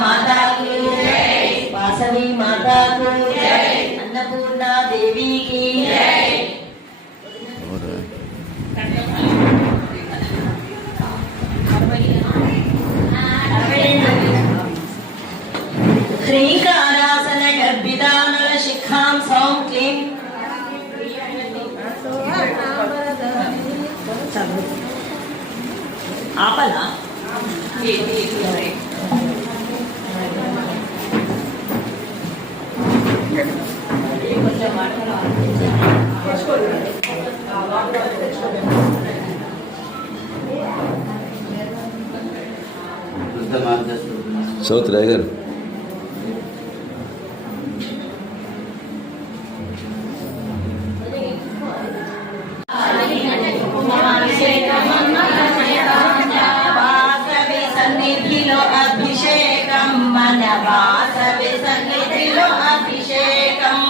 माता की जय, वासवी माता की जय, अन्नपूर्णा देवी की जय। ह्रीकारासन गर्भिदानल शिखां सौं क्लीं आपला सौत रायगर अभिषेकं मन वासवी सन्निधिलो अभिषेकं,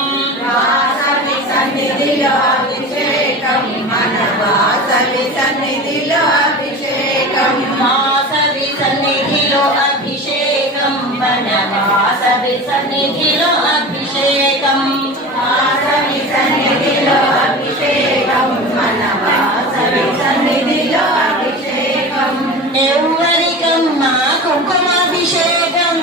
वासवी सन्निधिलो अभिषेकं, मन वासवी सन्निधिलो अभिषेकं, वासवी सन्निधिलो अभिषेकं, मन वासवी सन्निधिलो अभिषेकं, वासवी सन्निधिलो अभिषेकं, मन वासवी सन्निधिलो अभिषेकं। एव्वरिकम्मा కుంకుమాభిషేకం,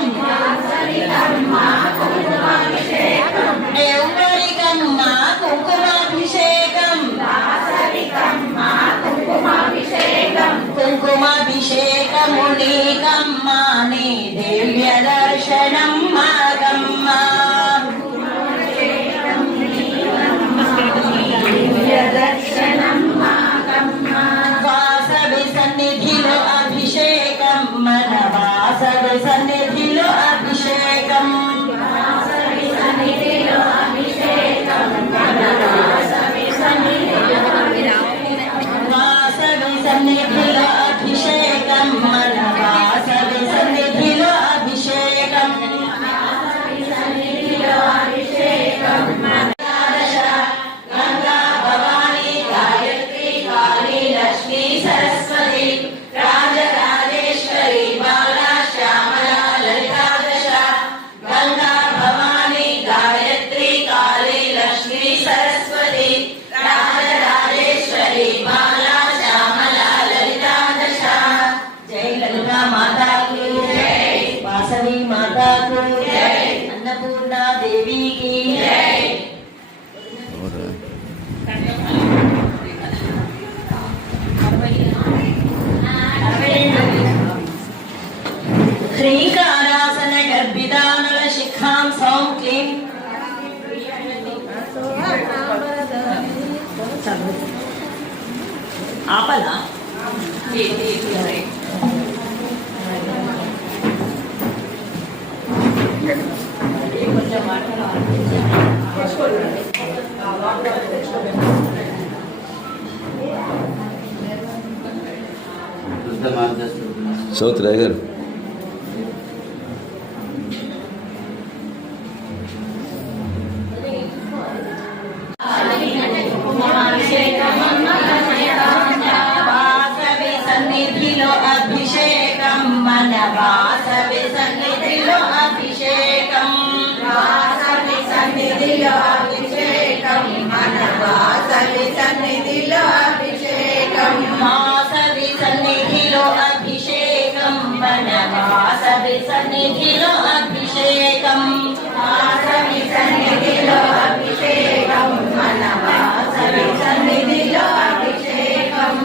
ఎవరికమ్మా కుంకుమాభిషేకం, కుంకుమాభిషేకము నీకమ్మా నీ దివ్య దర్శనం మాగమ్మా, వాసవి సన్నిధిలో అభిషేకం, మన వాసవి సన్నిధిలో అభిషేకం, వాసవి సన్నిధిలో అభిషేకం, మన వాసవి సన్నిధిలో అభిషేకం, వాసవి సన్నిధిలో అభిషేకం, మన వాసవి సన్నిధిలో అభిషేకం, వాసవి సన్నిధిలో అభిషేకం। గంగా భవానీ గాయత్రి కాళీ లక్ష్మీ సరస్వతి రాజరాజేశ్వరి బాలా శ్యామల లలితాదశ, గంగా భవానీ గాయత్రి కాళీ లక్ష్మీ సరస్వతి రాజరాజేశ్వరి బాలా శ్యామల లలితాదశ। జై లలితా మాతా की जय, वासवी माता की जय, अन्नपूर्णा देवी की जय। ह्रीकारासन गर्भिदानल शिखां सौं क्लीं आपला सौत रायगर వాసవి సన్నిధిలో అభిషేకం, మన వాసవి సన్నిధిలో అభిషేకం, వాసవి సన్నిధిలో అభిషేకం, మన వాసవి సన్నిధిలో అభిషేకం, వాసవి సన్నిధిలో అభిషేకం, మన వాసవి సన్నిధిలో అభిషేకం, వాసవి సన్నిధిలో అభిషేకం, మన వాసవి సన్నిధిలో అభిషేకం।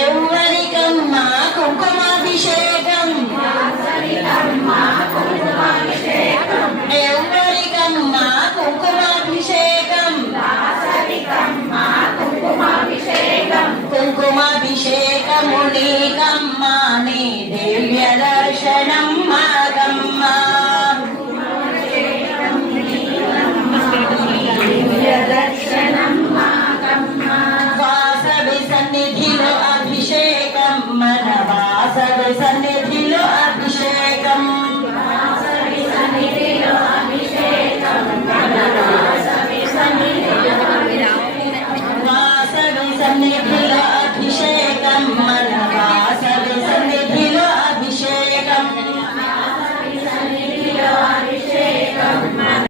ఎవరికమ్మా కుంకుమాభిషేకం, ఎవరికమ్మా కుంకుమాభిషేకం, కుంకుమాభిషేకము నీకమ్మా నీ దివ్య దర్శనం మాగమ్మా, వాసవి సన్నిధిలో అభిషేకం, మన వాసవి సన్నిధిలో